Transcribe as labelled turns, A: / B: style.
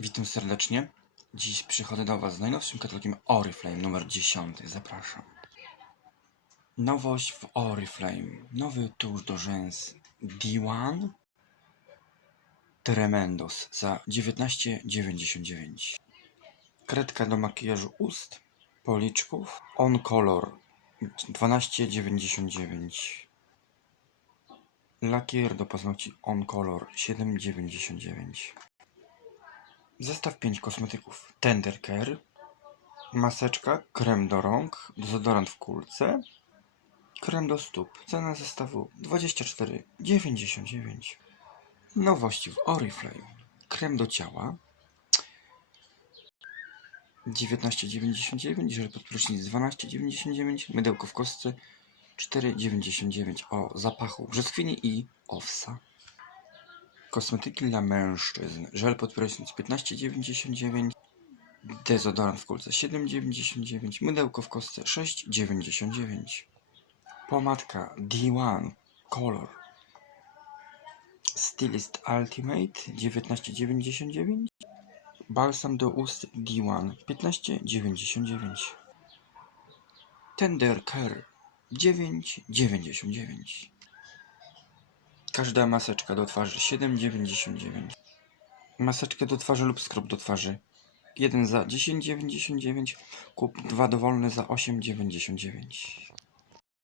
A: Witam serdecznie. Dziś przychodzę do Was z najnowszym katalogiem Oriflame numer 10. Zapraszam. Nowość w Oriflame. Nowy tusz do rzęs D1 Tremendos za 19,99. Kredka do makijażu ust, policzków On Color 12,99. Lakier do paznokci On Color 7,99. Zestaw 5 kosmetyków. Tender Care, maseczka, krem do rąk, dezodorant w kulce, krem do stóp. Cena zestawu 24,99. Nowości w Oriflame. Krem do ciała 19,99, żel pod prysznic 12,99, mydełko w kostce 4,99 o zapachu brzoskwini i owsa. Kosmetyki dla mężczyzn. Żel pod prysznic 15,99. Dezodorant w kulce 7,99. Mydełko w kostce 6,99. Pomadka D1 Color. Stylist Ultimate 19,99. Balsam do ust D1 15,99. Tender Care 9,99. Każda maseczka do twarzy 7,99. Maseczkę do twarzy lub skrób do twarzy 1 za 10,99. Kup dwa dowolne za 8,99.